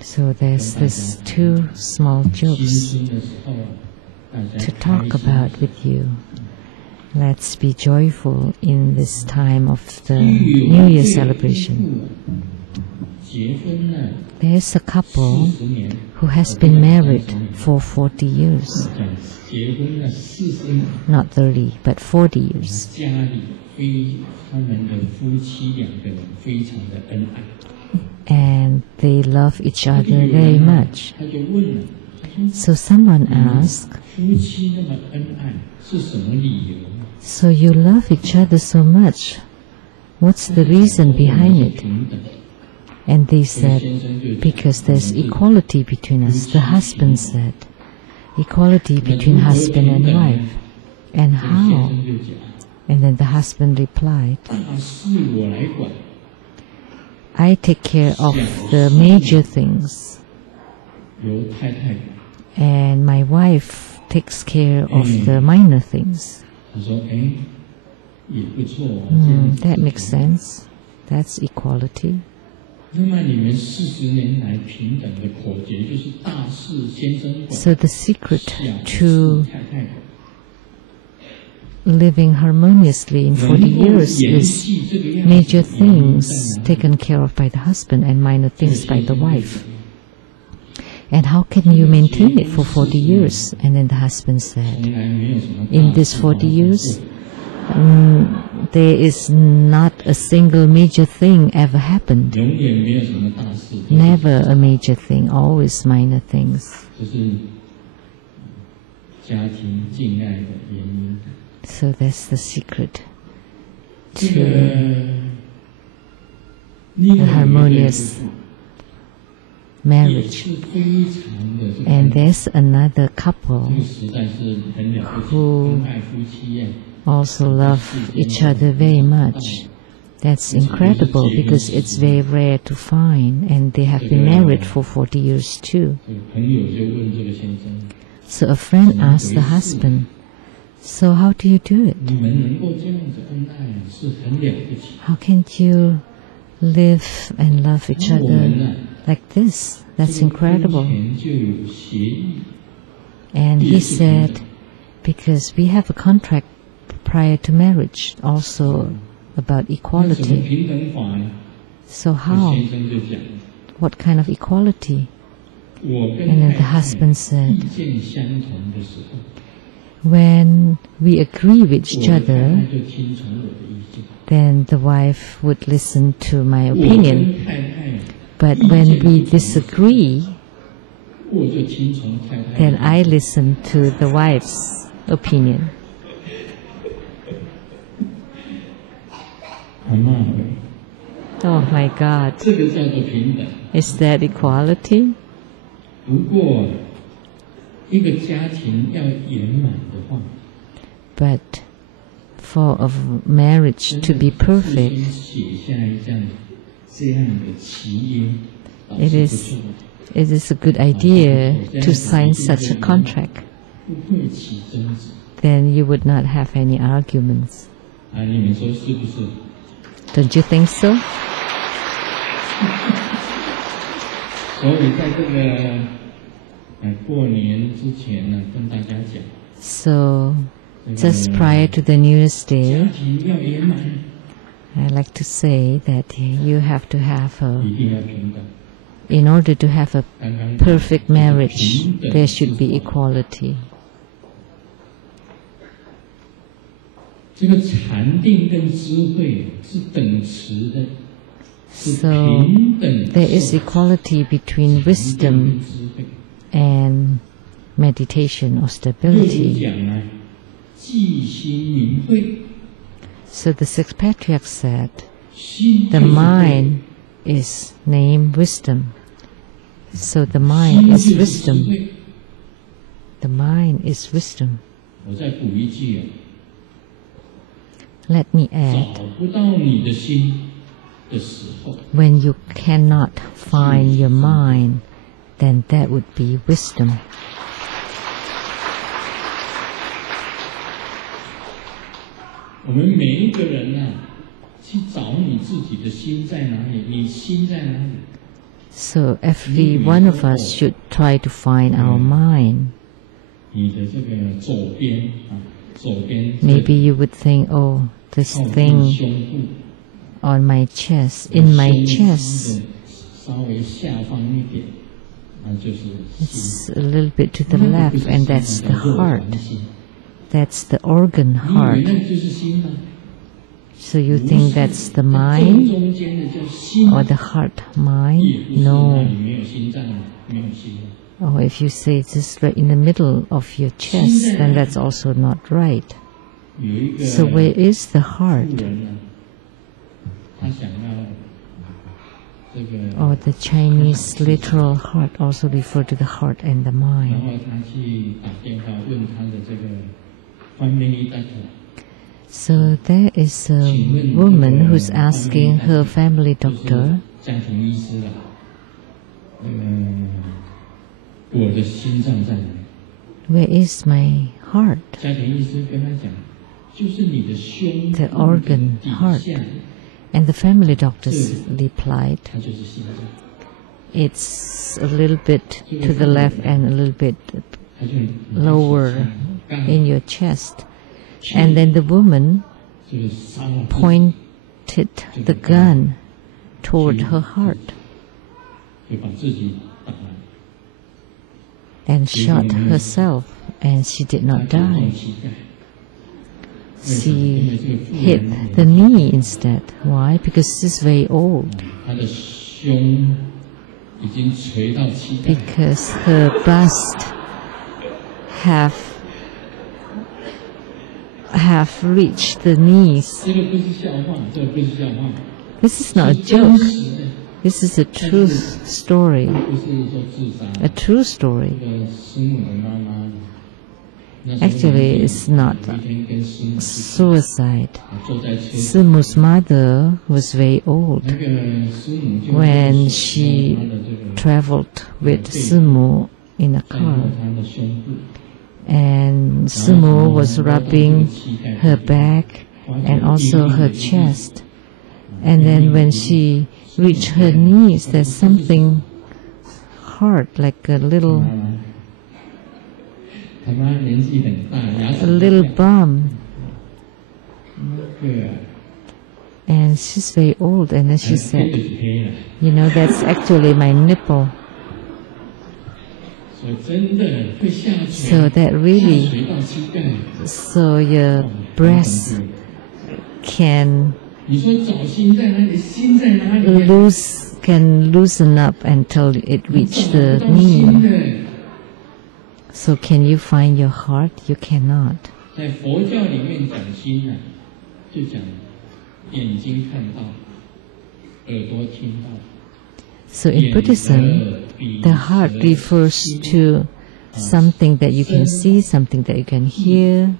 So there's these two small jokes to talk about with you. Let's be joyful in this time of the New Year celebration. There's a couple who has been married for 40 years. Not 30, but 40 years. And they love each other very much. So someone asked, so you love each other so much, what's the reason behind it? And they said, because there's equality between us. The husband said, equality between husband and wife. And how? And then the husband replied, I take care of the major things, and my wife takes care of the minor things. That makes sense. That's equality. So the secret to living harmoniously in 40 years is major things taken care of by the husband and minor things by the wife. And how can you maintain it for 40 years? And then the husband said, in these 40 years, there is not a single major thing ever happened. Never a major thing, always minor things. So that's the secret to a harmonious marriage. And there's another couple who also love each other very much. That's incredible because it's very rare to find, and they have been married for 40 years too. So a friend asked the husband, so how do you do it? How can you live and love each other like this? That's incredible. And he said, because we have a contract prior to marriage also about equality. So how? What kind of equality? And then the husband said, when we agree with each other, then the wife would listen to my opinion. But when we disagree, then I listen to the wife's opinion. Oh my God. Is that equality? But for a marriage to be perfect, it is a good idea to sign such a contract. Then you would not have any arguments. Don't you think so? So, just prior to the New Year's Day, I like to say that you have to have in order to have a perfect marriage, there should be equality. So, there is equality between wisdom and meditation or stability. So the sixth patriarch said, the mind is named wisdom. So the mind is wisdom. The mind is wisdom. Let me add, when you cannot find your mind, then that would be wisdom. So every one of us should try to find our mind. Maybe you would think, oh, this thing on my chest, in my chest, it's a little bit to the left, and that's the heart. That's the organ heart. So you think that's the mind or the heart mind? No. Or if you say it's right in the middle of your chest, then that's also not right. So where is the heart? Or the Chinese literal heart also refer to the heart and the mind. So there is a woman who's asking her family doctor, where is my heart? The organ heart. And the family doctors replied, it's a little bit to the left and a little bit lower in your chest. And then the woman pointed the gun toward her heart and shot herself, and she did not die. She hit the knee instead. Why? Because she's very old. Because her bust have reached the knees. This is not a joke. This is a true story. A true story. Actually, it's not suicide. Simu's mother was very old when she traveled with Simu in a car. And Simu was rubbing her back and also her chest. And then when she reached her knees, there's something hard, like a little bump. And she's very old, and then she said, you know, that's actually my nipple. So that really, so your breast can loosen up until it reaches the knee. So can you find your heart? You cannot. So in Buddhism, the heart refers to something that you can see, something that you can hear.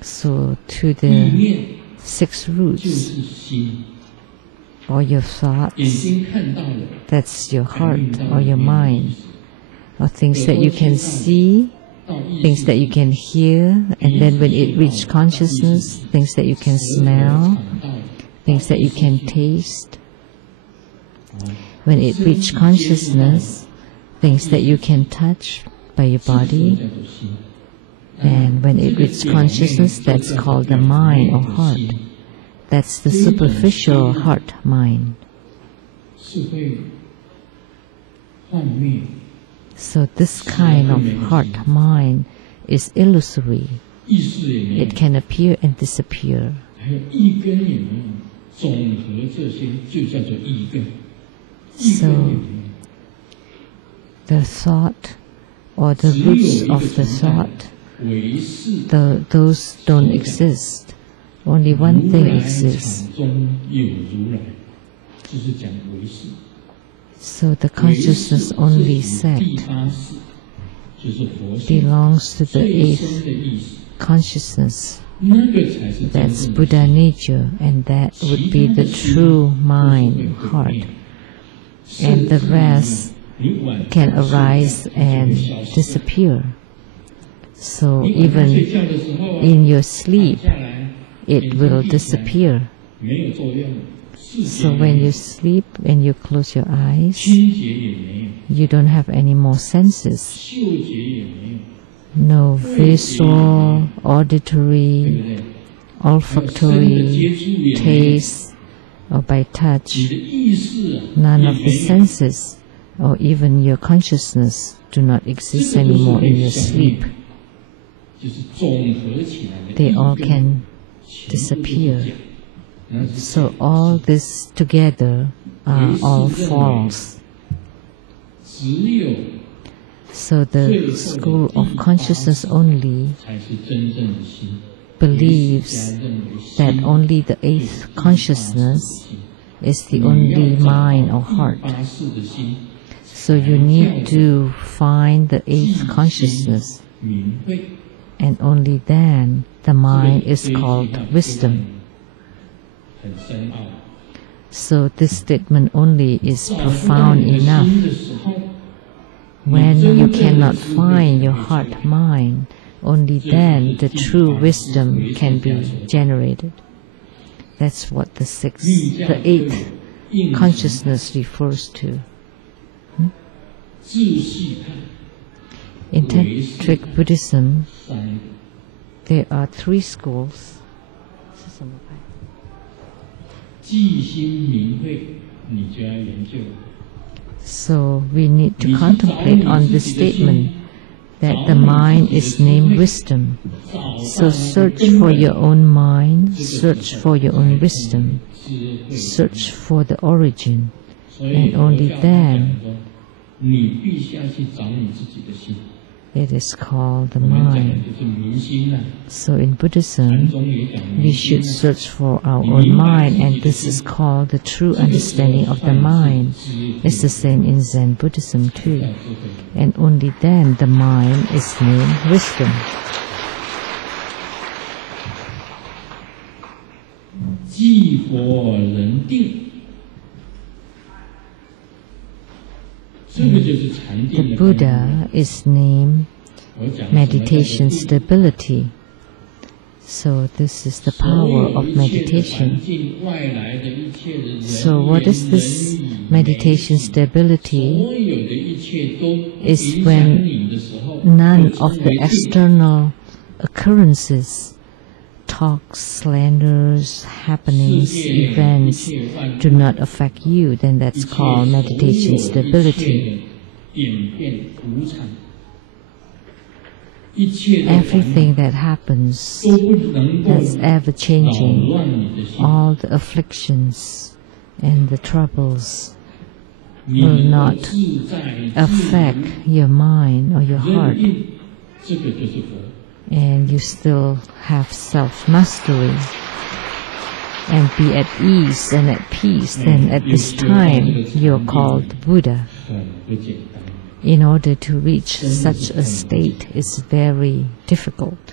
So to the 6 roots, or your thoughts, that's your heart or your mind, or things that you can see, things that you can hear, and then when it reaches consciousness, things that you can smell, things that you can taste. When it reaches consciousness, things that you can touch by your body. And when it reaches consciousness, that's called the mind or heart. That's the superficial heart-mind. So this kind of heart-mind is illusory. It can appear and disappear. So the thought or the roots of the thought, those don't exist. Only one thing exists. So the consciousness only sect belongs to the 8th consciousness. That's Buddha nature, and that would be the true mind, heart. And the rest can arise and disappear. So even in your sleep, it will disappear. So when you sleep and you close your eyes, you don't have any more senses. No visual, auditory, olfactory, taste, or by touch. None of the senses, or even your consciousness, do not exist anymore in your sleep. They all can disappear. So all this together are all false. So the school of consciousness only believes that only the eighth consciousness is the only mind or heart. So you need to find the eighth consciousness, and only then the mind is called wisdom. So this statement only is profound enough. When you cannot find your heart mind, only then the true wisdom can be generated. That's what the eighth consciousness refers to. In Tantric Buddhism, there are three schools. So we need to contemplate on this statement that the mind is named wisdom. So search for your own mind, search for your own wisdom, search for the origin, and only then it is called the mind. So in Buddhism, we should search for our own mind, and this is called the true understanding of the mind. It's the same in Zen Buddhism too. And only then the mind is named wisdom. The Buddha is named meditation stability. So this is the power of meditation. So what is this meditation stability? Is when none of the external occurrences, talks, slanders, happenings, events do not affect you, then that's called meditation stability. Everything that happens that's ever changing, all the afflictions and the troubles will not affect your mind or your heart, and you still have self-mastery and be at ease and at peace. Then at this time you're called Buddha. In order to reach such a state is very difficult.